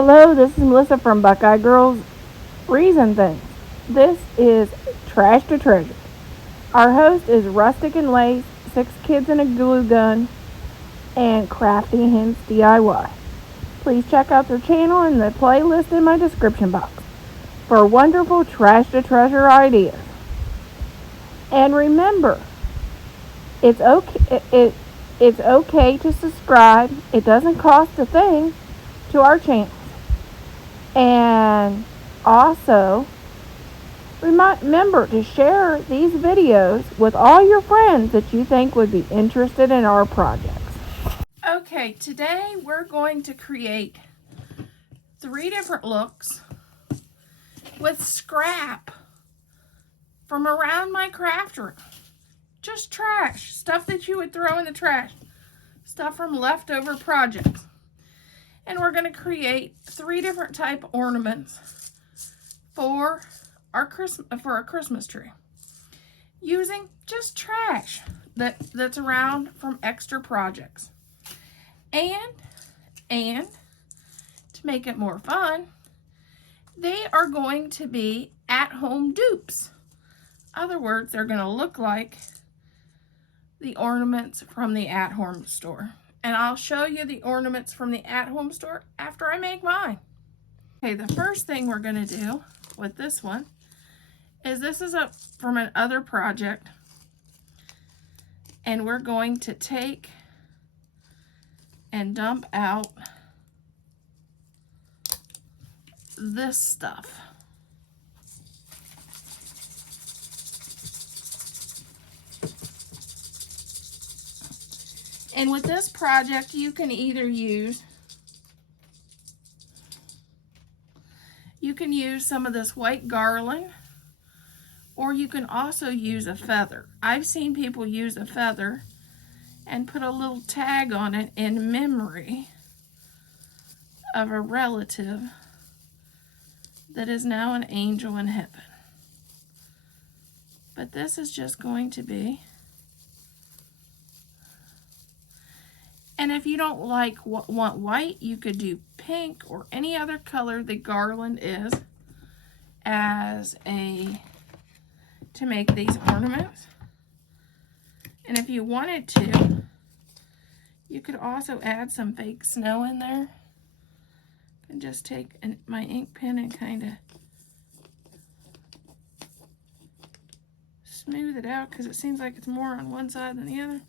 Hello, this is Melissa from Buckeye Girls Reason Things. This is Trash to Treasure. Our host is Rustic and Lace, 6 kids and a glue gun, and Crafty Hints DIY. Please check out their channel and the playlist in my description box for wonderful Trash to Treasure ideas. And remember, it's okay to subscribe. It doesn't cost a thing to our channel. And also, remember to share these videos with all your friends that you think would be interested in our projects. Okay, today we're going to create 3 different looks with scrap from around my craft room. Just trash, stuff that you would throw in the trash, stuff from leftover projects. And we're going to create 3 different type ornaments for our Christmas tree using just trash that's around from extra projects. And to make it more fun, they are going to be at-home dupes. Other words, they're going to look like the ornaments from the at-home store. And I'll show you the ornaments from the at-home store after I make mine. Okay, the first thing we're going to do with this one is this is from an other project. And we're going to take and dump out this stuff. And with this project, you can either use some of this white garland, or you can also use a feather. I've seen people use a feather and put a little tag on it in memory of a relative that is now an angel in heaven. But this is just going to be, and if you don't want white, you could do pink or any other color the garland is to make these ornaments. And if you wanted to, you could also add some fake snow in there. And just take my ink pen and kind of smooth it out because it seems like it's more on one side than the other.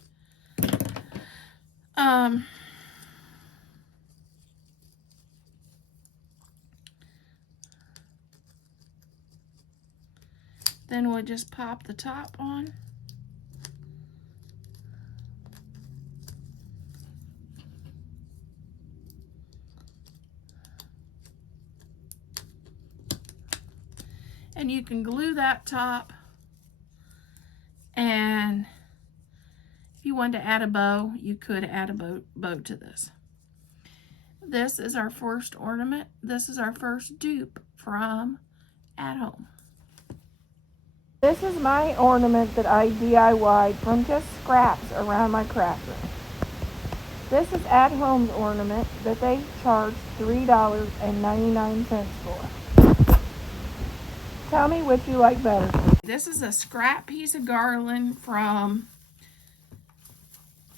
Then we'll just pop the top on. And you can glue that top. And if you wanted to add a bow, you could add a bow to this. This is our first ornament. This is our first dupe from At Home. This is my ornament that I DIY'd from just scraps around my craft room. This is At Home's ornament that they charged $3.99 for. Tell me which you like better. This is a scrap piece of garland from,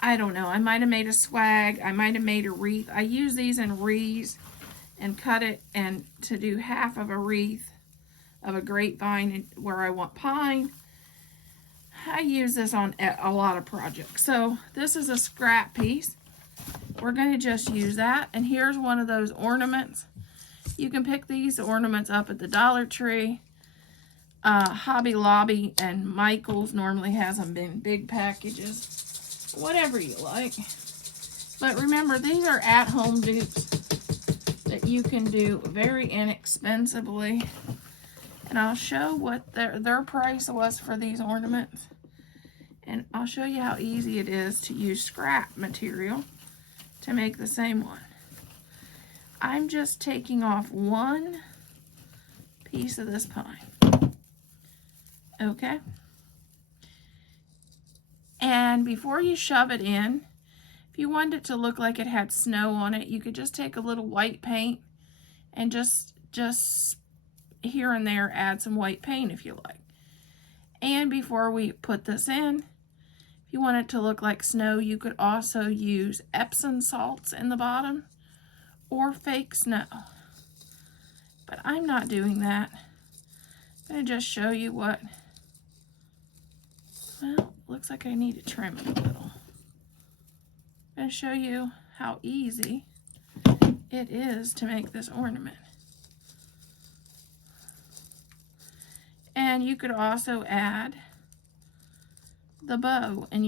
I don't know, I might have made a swag, I might have made a wreath. I use these in wreaths and cut it and to do half of a wreath of a grapevine where I want pine. I use this on a lot of projects. So this is a scrap piece. We're going to just use that. And here's one of those ornaments. You can pick these ornaments up at the Dollar Tree. Hobby Lobby and Michael's normally has them in big packages. Whatever you like. But remember, these are at-home dupes that you can do very inexpensively. And I'll show what their price was for these ornaments. And I'll show you how easy it is to use scrap material to make the same one. I'm just taking off one piece of this pine. Okay? And before you shove it in, if you wanted it to look like it had snow on it, you could just take a little white paint and just here and there add some white paint if you like. And before we put this in, if you want it to look like snow, you could also use Epsom salts in the bottom or fake snow. But I'm not doing that. I'm going to just show you what, well, looks like I need to trim it a little. I'm going to show you how easy it is to make this ornament. And you could also add the bow and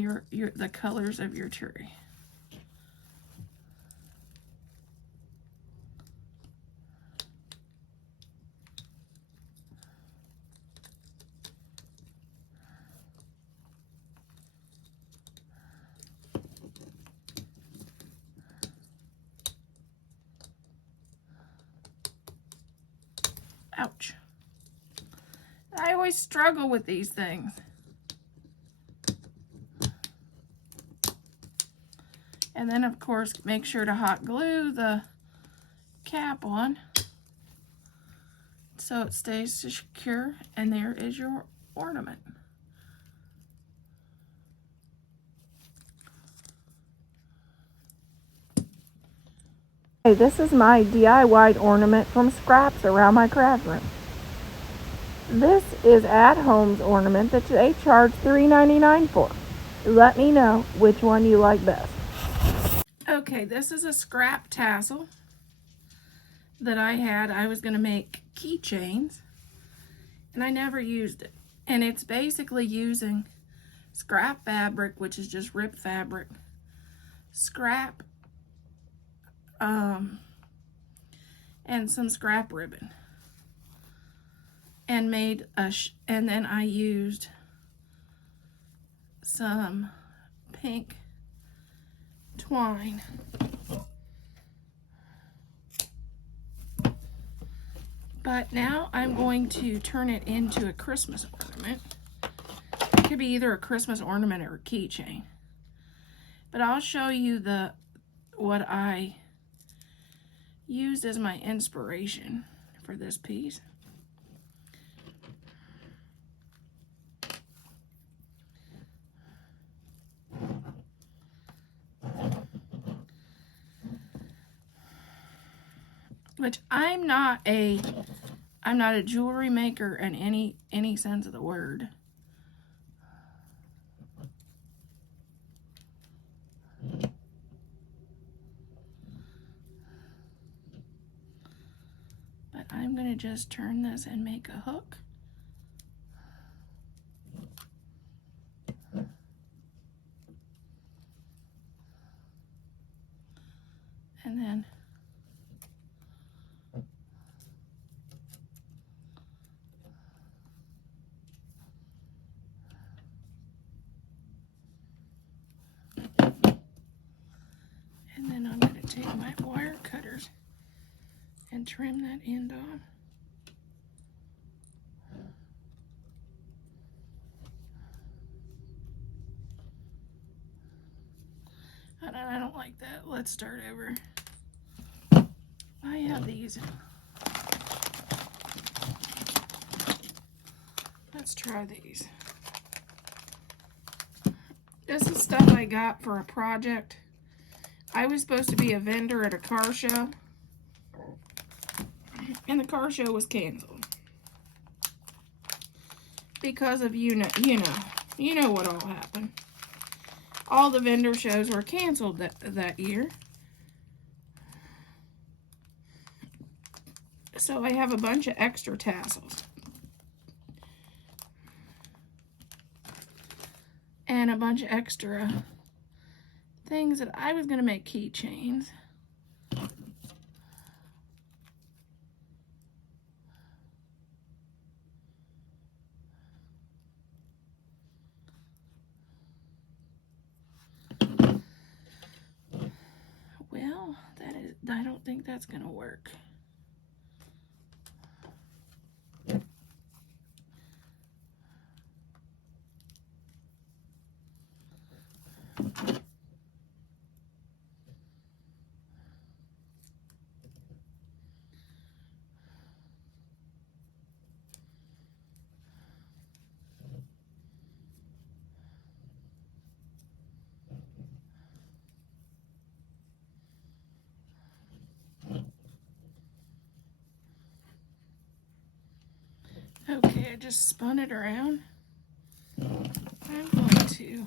the colors of your tree. Ouch. I always struggle with these things. And then, of course, make sure to hot glue the cap on so it stays secure. And there is your ornament. Hey, this is my DIY ornament from scraps around my craft room. This is At Home's ornament that they charge $3.99 for. Let me know which one you like best. Okay, this is a scrap tassel that I had. I was going to make keychains, and I never used it. And it's basically using scrap fabric, which is just ripped fabric, scrap, and some scrap ribbon. And made and then I used some pink twine. But now I'm going to turn it into a Christmas ornament. It could be either a Christmas ornament or a keychain. But I'll show you what I used as my inspiration for this piece. Which I'm not a jewelry maker in any sense of the word. But I'm going to just turn this and make a hook. And then I'm going to take my wire cutters and trim that end off. I don't like that. Let's start over. I have these. Let's try these. This is stuff I got for a project. I was supposed to be a vendor at a car show, and the car show was canceled because of you know what all happened. All the vendor shows were canceled that year. So I have a bunch of extra tassels. And a bunch of extra things that I was going to make keychains. Well, I don't think that's going to work. just spun it around. I'm going to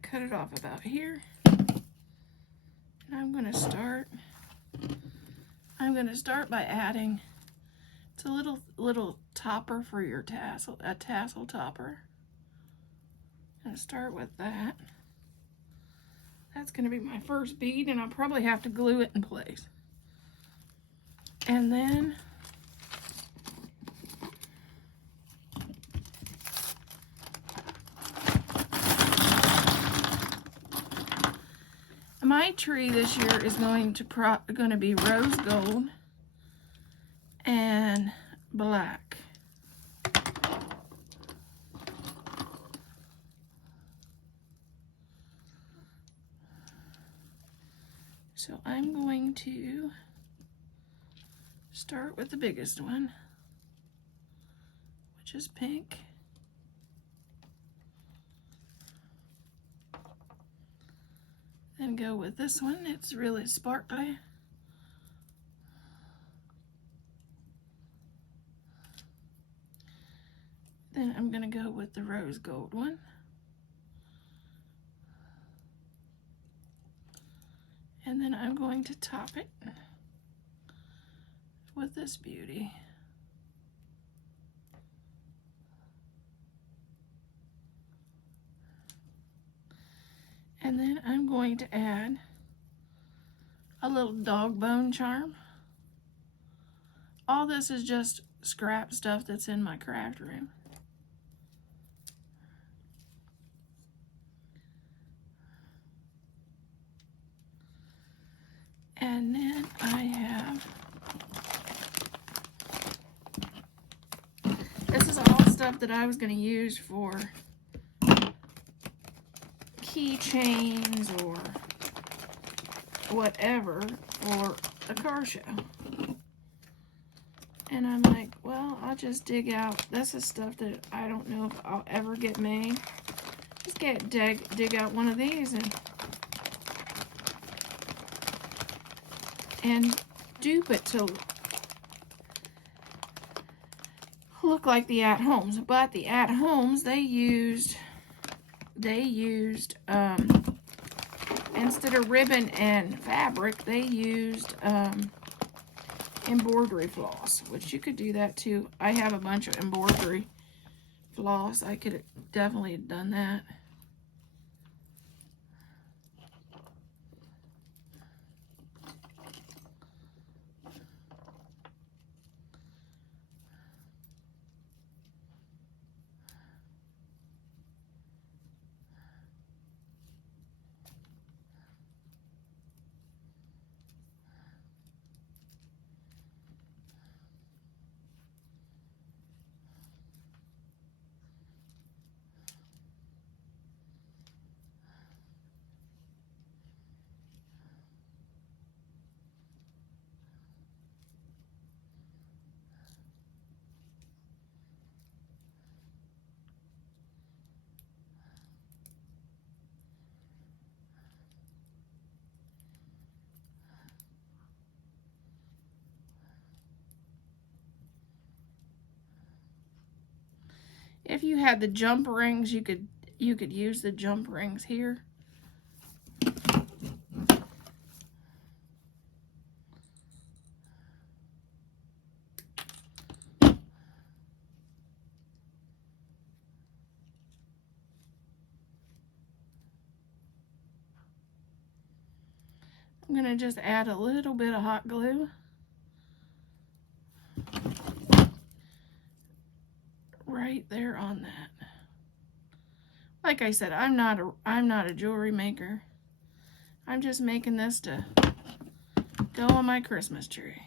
cut it off about here. And I'm going to start by adding, it's a little topper for your tassel, a tassel topper. I'm going to start with that. That's going to be my first bead, and I'll probably have to glue it in place. And then my tree this year is going to be rose gold and black. So I'm going to start with the biggest one, which is pink. Then go with this one, it's really sparkly. Then I'm going to go with the rose gold one. And then I'm going to top it with this beauty. And then I'm going to add a little dog bone charm. All this is just scrap stuff that's in my craft room. And then I have, this is all stuff that I was going to use for keychains or whatever for a car show. And I'm like, well, I'll just dig out, this is stuff that I don't know if I'll ever get made. Just dig out one of these and dupe it to look like the at-homes. But the at-homes, they used instead of ribbon and fabric, they used embroidery floss, which you could do that too. I have a bunch of embroidery floss. I could definitely have done that. If you had the jump rings, you could use the jump rings here. I'm gonna just add a little bit of hot glue. Right there on that. Like I said, I'm not a jewelry maker. I'm just making this to go on my Christmas tree.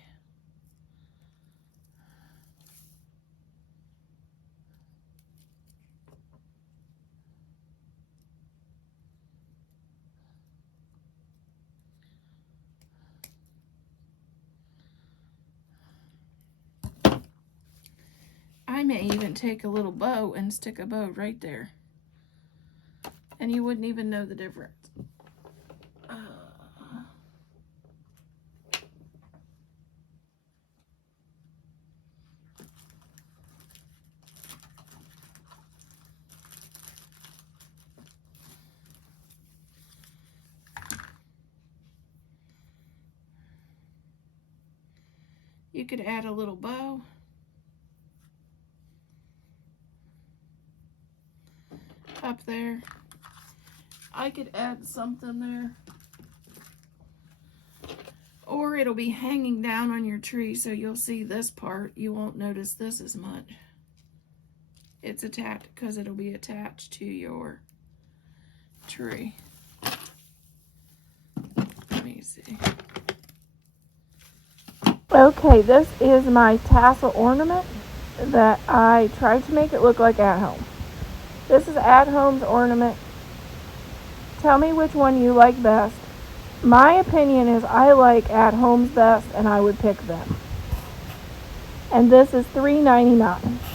I may even take a little bow and stick a bow right there, and you wouldn't even know the difference. You could add a little bow. Up there. I could add something there. Or it'll be hanging down on your tree, so you'll see this part. You won't notice this as much. It's attached because it'll be attached to your tree. Let me see. Okay, this is my tassel ornament that I tried to make it look like At Home. This is At Home's ornament. Tell me which one you like best. My opinion is I like At Home's best, and I would pick them. And this is $3.99.